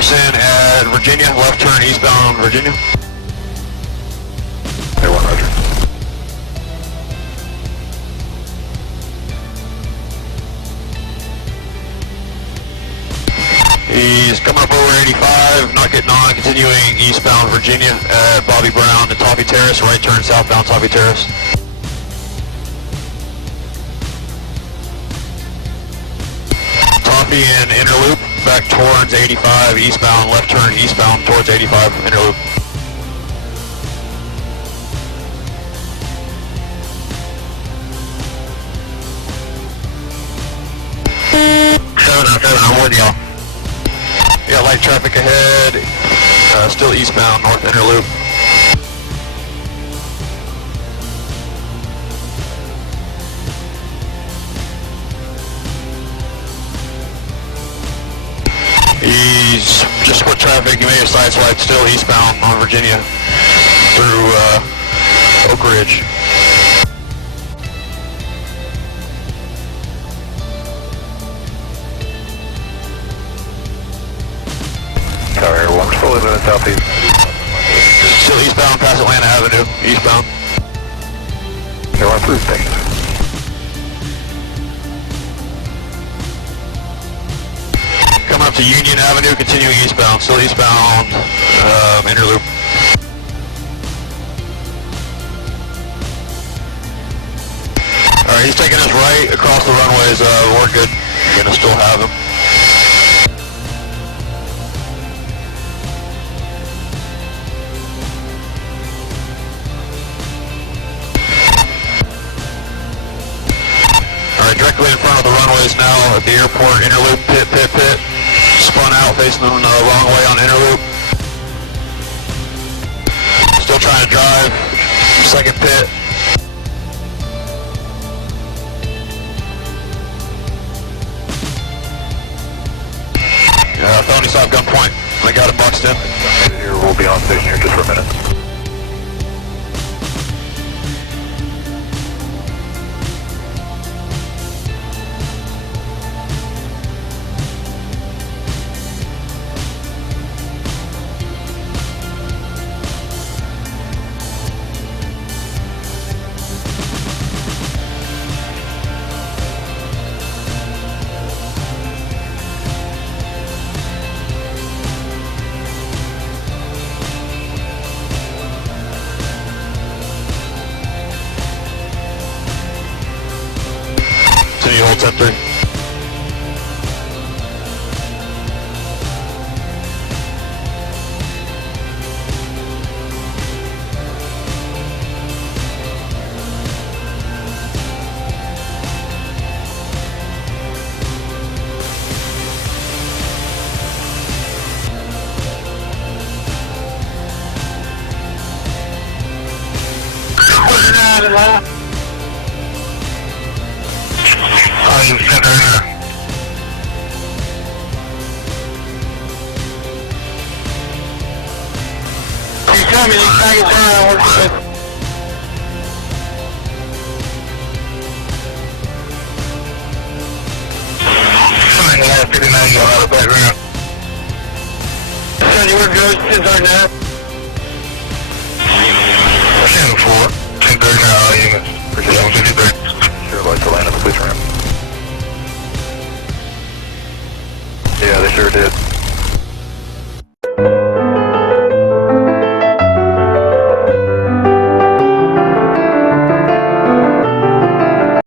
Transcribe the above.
Anderson at Virginia, left turn eastbound Virginia. Hey, 1 Roger. He's coming up over 85, not getting on, continuing eastbound Virginia at Bobby Brown to Toffee Terrace, right turn southbound Toffee Terrace. Toffee and inner loop, back towards 85, eastbound, left turn eastbound towards 85, inner loop. 707, I'm with y'all. Yeah, light traffic ahead, still eastbound, north inner loop. He's just split traffic, you made a side swipe, still eastbound on Virginia through Oak Ridge. Tower 1, slowly moving southeast. Still eastbound past Atlanta Avenue, eastbound. They want through things. Coming up to Union Avenue, continuing eastbound, still eastbound, inner loop. Alright, he's taking us right across the runways, we're good. We're gonna still have him. Alright, directly in front of the runways now at the airport, inner loop, pit. Spun out, facing them the wrong way on inner loop. Still trying to drive, second pit. Felony stop gunpoint, I got him boxed in. Here, we'll be on station here just for a minute. Continue hold 10-3. You were good since our nap. 10-4, 10-39 units. Precision 53. Sure lights to land on the police ramp. Yeah, they sure did.